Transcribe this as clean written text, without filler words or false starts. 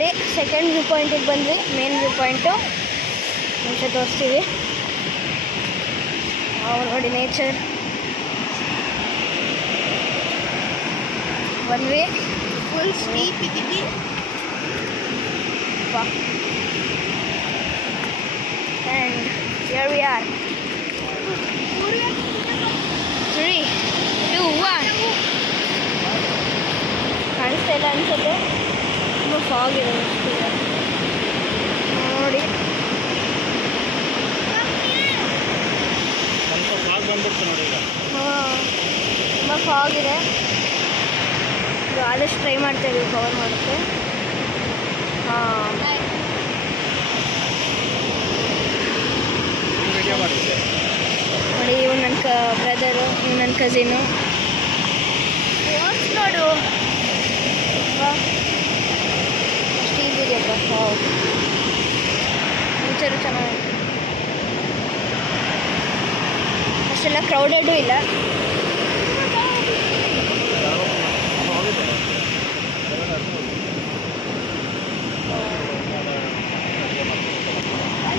ನೋಡಿ second view ಪಾಯಿಂಟಿಗೆ ಬಂದ್ವಿ. Main view point ಮುಂಚೆ ತೋರಿಸ್ತೀವಿ. ನೋಡಿ ನೇಚರ್ ಬಂದ್ವಿ. ಫುಲ್ ಸ್ಟೀಪ್ ಇದ್ದೀವಿ. And here we are. 3, 2, 1. ಕಾಣಿಸ್ತಾ ಇಲ್ಲ ಅನ್ಸುತ್ತೆ, ತುಂಬ ಫಾಗ್ ಇದೆ ನೋಡಿ. ಹಾಂ, ತುಂಬ ಫಾಗ್ ಇದೆ. ಆದಷ್ಟು ಟ್ರೈ ಮಾಡ್ತಾ ಇದೀವಿ ಕವರ್ ಮಾಡೋಕ್ಕೆ. ಹಾಂ, ನೋಡಿ ಇವ್ನು ನನ್ನ ಬ್ರದರು, ಇವ್ನು ನನ್ನ ಕಸಿನು. ನೋಡು ಅಷ್ಟು ಈಸಿ ಇದೆಯಪ್ಪ. ನೇಚರು ಚೆನ್ನಾಗಿದೆ, ಅಷ್ಟೆಲ್ಲ ಕ್ರೌಡೆಡೂ ಇಲ್ಲ.